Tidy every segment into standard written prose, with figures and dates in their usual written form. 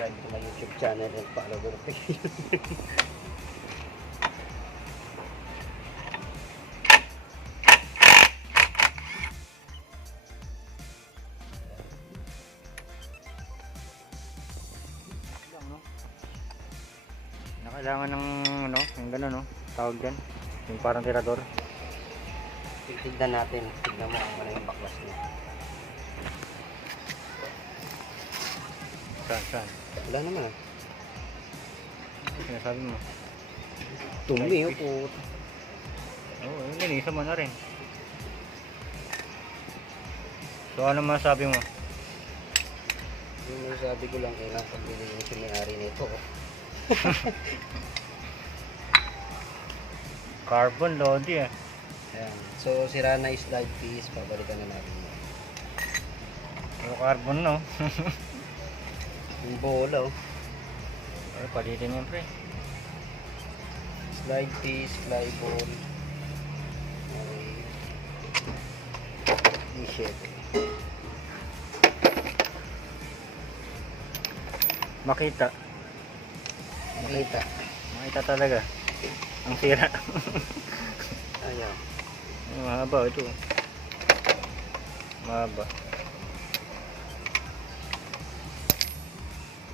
subscribe to my YouTube channel and follow the notification. Kailangan ng ano, yung gano'n no, tawag dyan, yung parang tirador. Tignan natin, tignan mo ano yung baklas niya. Saan? Wala naman ah. Ano sinasabi mo? Tumi oh po. Oo, yung linisa mo na rin. So ano masabi mo? Yung sabi ko lang kailangan pagbili yung may-ari nito oh. Carbon lodi eh. Ayan. So sira na yung slide piece, pabalikan na natin yun. Pero carbon no. Yung bola oh. Ay, palitin yan pre. Slide piece, fly ball. Okay. T-shirt. Makita talaga ang sira. Ayan. Ay, mahaba ito. Mahaba.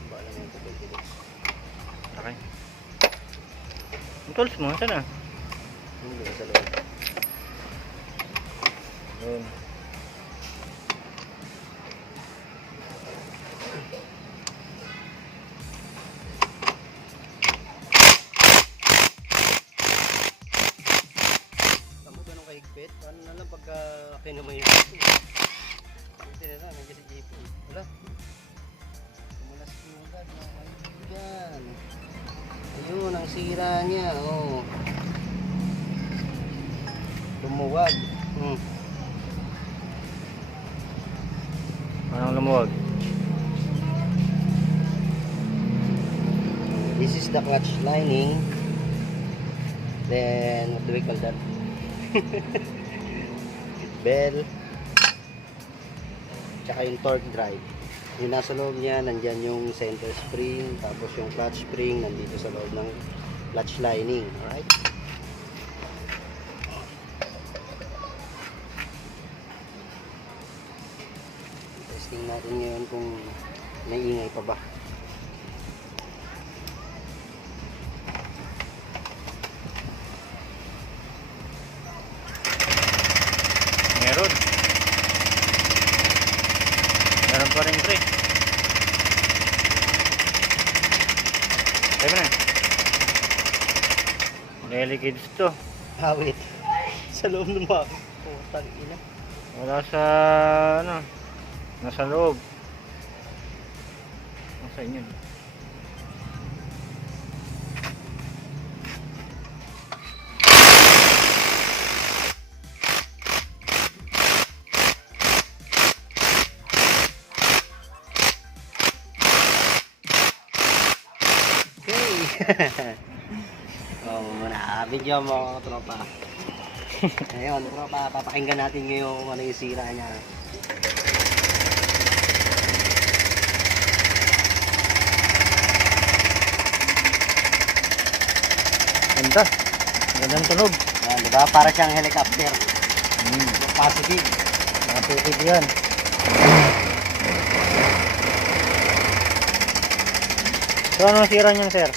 Bala na yung tubig. Okay. Ang tools mo, saan na? Hindi sa loob. Doon. Kahigpit? Paano na lang pagka kinamay yung ito? Buti na lang, nandiyan si Jepo. Wala. Kumulas mo agad mga kaibigan. Ayun, ang sira niya. Oh. Lumuwag. Anong lumuwag? This is the clutch lining. Then, what do we call that? Bell. Tsaka yung torque drive. Yung nasa loob niya, nandyan yung center spring. Tapos yung clutch spring, nandito sa loob ng clutch lining. Alright? Testing natin ngayon kung may ingay pa ba. Meron pa rin pre. Sabi na. Delicates to. Hawit. Sa loob ng mga putang ina. Wala sa ano. Nasa loob. Nasa inyo. Oh, muna video mo tropa. Ayun, tropa, papakinggan natin ngayon ano yung sira niya. Ganda. Gandang tunog. Yan, di ba? Para siyang helicopter. Positive. Positive yan. So anong sira niyan sir?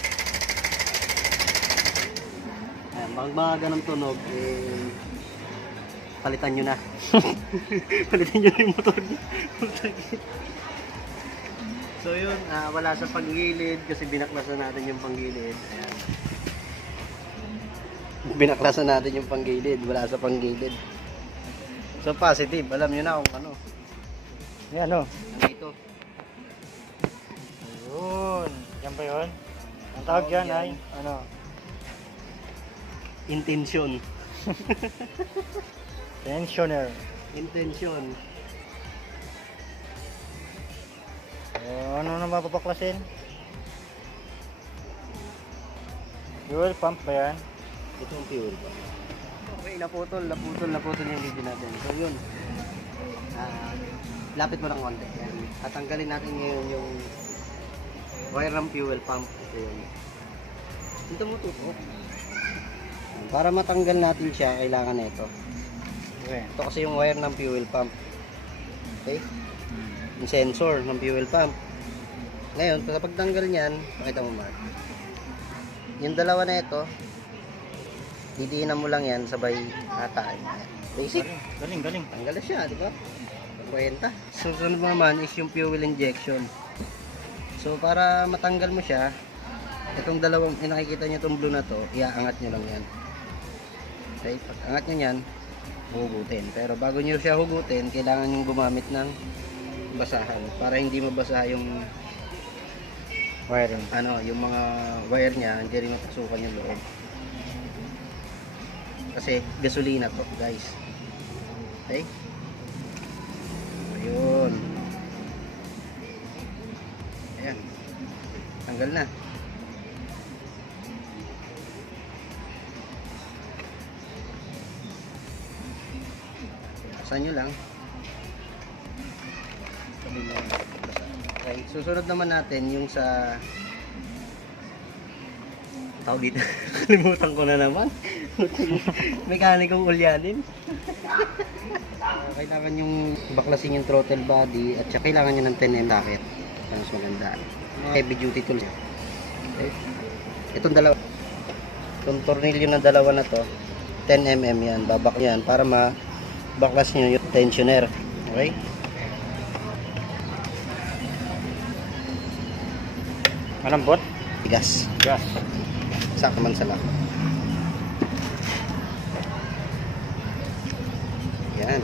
Pag mga ganong tunog, palitan nyo na. Palitan nyo na yung motor niya. So yun, wala sa panggilid kasi binaklasan natin yung panggilid. Ayan. Binaklasan natin yung panggilid, wala sa panggilid. So positive, alam nyo na kung ano. Yan o. Nandito. Ayun. Yan ba yun? Ang tawag dyan ay ano? Intention. Tensioner. Intention. Ano na mapapaklasin? Fuel pump ba yan? Ito ang fuel pa. Okay, naputol yung video natin. So yun. Lapit mo ng konti. Yan. Tatanggalin natin ngayon yung wire ng fuel pump. Ito yun. Dito mo tutok. Para matanggal natin siya, kailangan na ito. Okay. Ito kasi yung wire ng fuel pump. Okay? Yung sensor ng fuel pump. Ngayon, kapag tanggal niyan, pakita mo Mark. Yung dalawa na ito, didiinan mo lang yan, sabay hataan. Basic. Galing. Tanggal na siya, di ba? Kwenta. Susunod naman is yung fuel injection. So, para matanggal mo siya, itong dalawang, nakikita nyo itong blue na to, iaangat nyo lang yan. Okay? Pag angat nyo yan, hugutin. Pero bago nyo siya hugutin, kailangan nyo gumamit ng basahan para hindi mabasa yung Wiring. yung mga wire niya, hindi rin mapasukan yung loob. Kasi gasolina to, guys. Okay? Ayun. Ayan. Tanggal na. Basahan nyo lang. Sabi mo. Okay, susunod naman natin yung sa tawag dito. Kalimutan ko na naman. Mekanikong ulyanin. Kailangan yung baklasin yung throttle body at saka kailangan nyo ng 10mm socket. Mas maganda. Heavy duty tool. Okay. Itong dalawa. Itong tornilyo na dalawa na to, 10mm yan. Babak yan para mabaklas nyo yung tensioner. Okay? Malambot? Gas. Gas. Sakto man sa lak. Yan.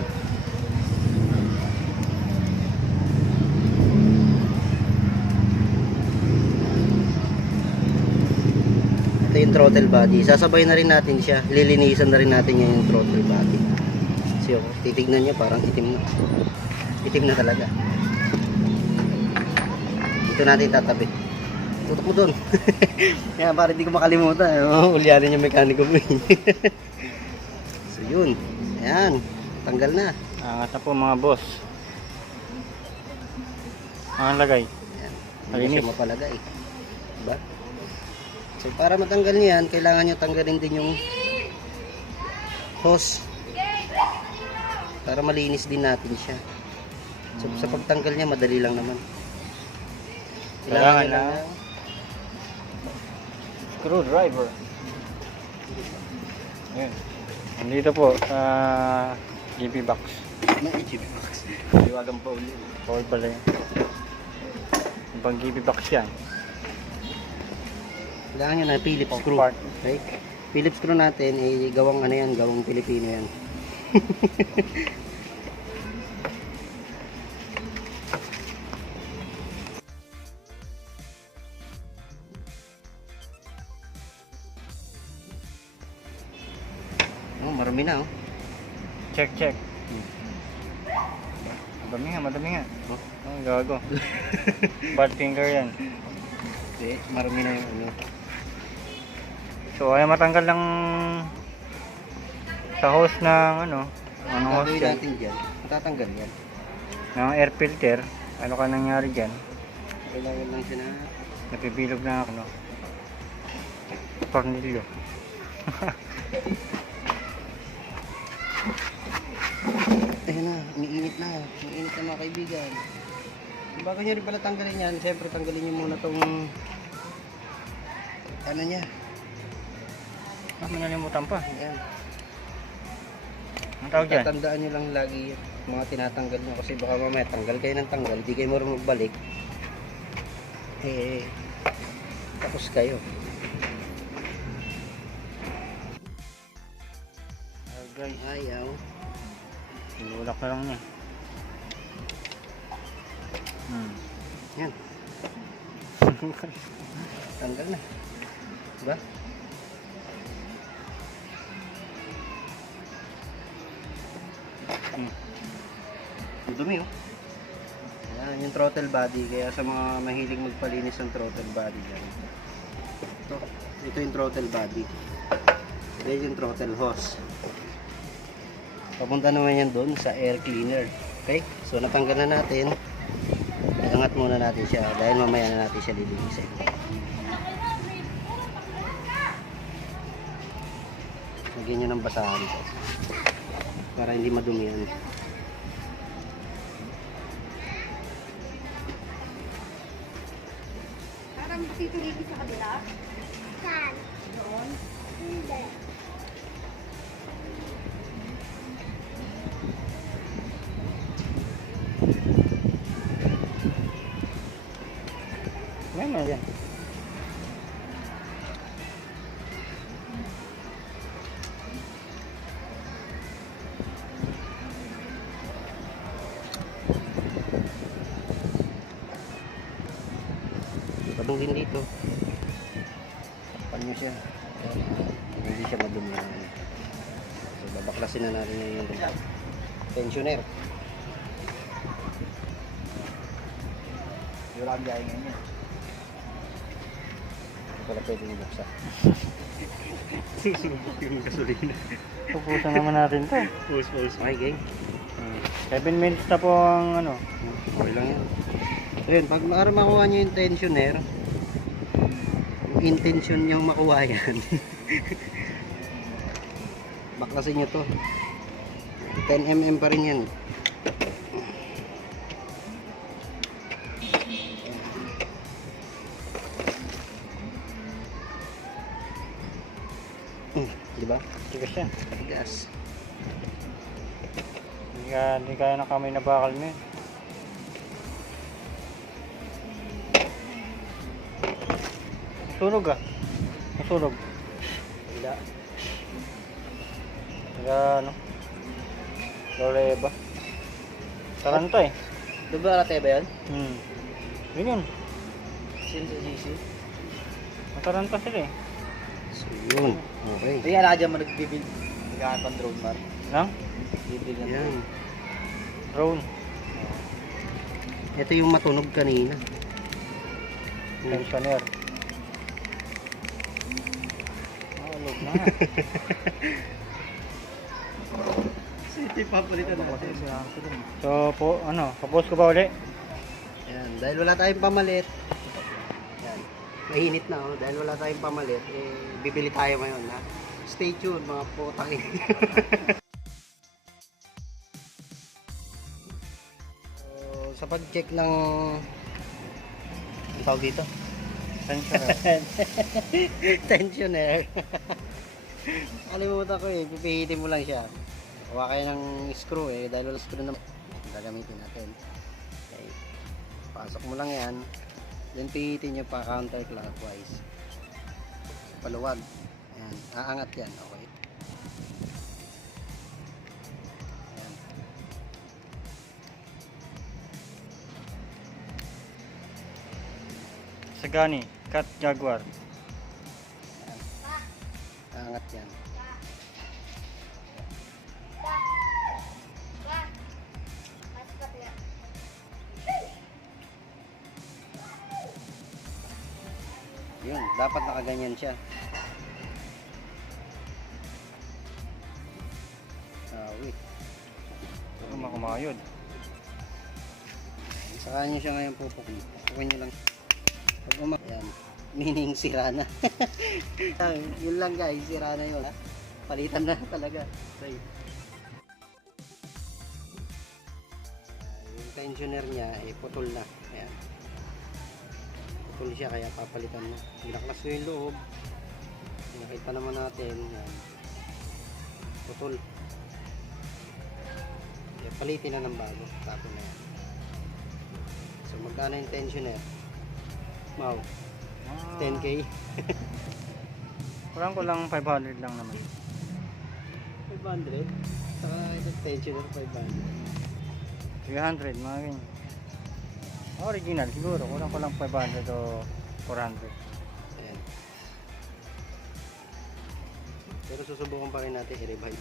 Ito yung throttle body. Sasabay na rin natin siya. Lilinisan na rin natin yung throttle body. So, titignan nyo parang itim na. Itim na talaga. Ito natin tatabi. Tutok mo doon. Kaya para hindi ko makalimutan. Ulyanin yung mekaniko mo. So yun. Ayan. Tanggal na. Angat na po mga boss. Ang lagay. Ayan. Hindi Malinis. siya mapalagay. Diba? So para matanggal niyan, kailangan nyo tanggalin din yung hose. Para malinis din natin siya. So sa pagtanggal niya, madali lang naman. Kailangan nyo na screwdriver. Ayan. Nandito po sa GB box. May GB box. Iwagan pa ulit. Paul pala yan. Yung pang GB box yan. Kailangan nyo na Phillips screw. Part. Okay? Phillips screw natin, gawang ano yan, gawang Pilipino yan. Oh, marami na oh. Check. Madami nga. Oh. Oh, gago. Bad finger yan. Okay, marami na yung ano. So, ay matanggal lang sa hose ng ano. Anong hose Gagawin yan? natin dyan, matatanggal yan. Ng air filter. Ano ka nangyari dyan? Kailangan lang siya na Napibilog na ano. Tornilyo. ayun na, umiinit na. Umiinit na mga kaibigan. Bago nyo rin pala tanggalin yan, siyempre tanggalin nyo muna tong ano niya. Manalimutan pa. Ayan. Ang tawag dyan? Tatandaan nyo lang lagi yung mga tinatanggal nyo kasi baka mamaya tanggal kayo ng tanggal, di kayo marunong magbalik. Tapos kayo. Guys, Ayaw. inulak na lang niya. Yan. Tanggal na. Diba? Ang dumi oh. Ayan, yung throttle body. Kaya sa mga mahilig magpalinis ng throttle body yan. Ito yung throttle body. Ito yung throttle hose. Papunta naman yan doon sa air cleaner. Okay? So natanggal na natin. Iangat muna natin siya dahil mamaya na natin siya lilinisin. Lagyan nyo ng basahan guys. Para hindi madumi yan. Parang tituligi sa kabila. Saan? Doon. Hindi. Ngayon na yan. Tabong din dito. Takpan nyo siya. Hindi siya madumi. So babaklasin na natin yung tensioner. Yung ang biyahe ngayon. Wala pwedeng buksan. Susubok yung gasolina. Pupusan naman natin to. Pus. Okay, gang. 7 minutes na po ang ano. Okay lang yan. Ayun, pag makuha nyo yung tensioner, yung intention nyo makuha yan. Baklasin nyo to. 10mm pa rin yan. Di ba? Tigas yan. Gas. Hindi kaya ng kamay na bakal mo yun. Sunog ah. Nasunog. Wala. Ano? Loreba. Taranta eh. Di ba rate ba yan? Yun yun. Sin sa GC? Mataranta sila eh. So yun. Okay. Ay, ala dyan mo nagbibil. Nagkakan pang drone mar. Nang? Bibil ng Yan. Drone. Ito yung matunog kanina. Tensioner. Log na. City papalitan natin. So po, ano, kapos ko ba uli? Yan, dahil wala tayong pamalit. Yan. Mainit na oh, dahil wala tayong pamalit, bibili tayo ngayon ha. Stay tuned mga putang ina. So, sa pag-check ng ang tawag dito? Tensioner. Tensioner. Kalimutan ko pipihitin mo lang siya. Kuha kayo ng screw dahil wala screw naman. Gagamitin natin. Okay. Pasok mo lang yan. Then pihitin nyo pa counterclockwise. Paluwag. Ayan. Aangat yan. Okay. Ayan. Sagani, Cat Jaguar. Ayan. Aangat yan. Yun, dapat nakaganyan siya. Wait. Pero makumayod. Saka nyo siya ngayon pupukin. Pupukin nyo lang. Pag yan. Meaning sira na. Yun lang guys, sira na yun. Ha? Palitan na talaga. Okay. Yung tensioner niya putol na. Ayan. Putol siya kaya papalitan mo. Binaklas ko yung loob. Nakita naman natin. Yan. Putol. Kaya palitin na ng bago. Tapos na yan. So magkano yung tensioner? Wow. 10k. Kurang ko lang 500 lang naman. 500? Saka yung tensioner 500. 300, mga ganyan. Original siguro. Kurang ko lang 500 o 400. Ayan. Pero susubukan pa rin natin i-revive.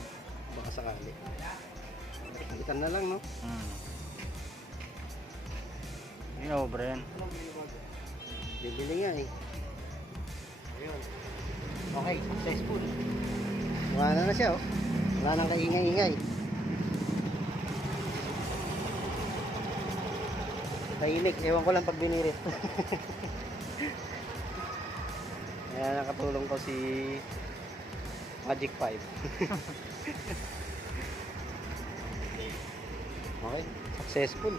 Baka sakali. Itan na lang, no? Hindi na obra yan. Bibili nga eh. Ayun. Okay, successful. Wala na siya, oh. Wala nang kaingay-ingay. tahimik. Ewan ko lang pag binirit. Kaya nakatulong ko si Magic 5. Okay, successful.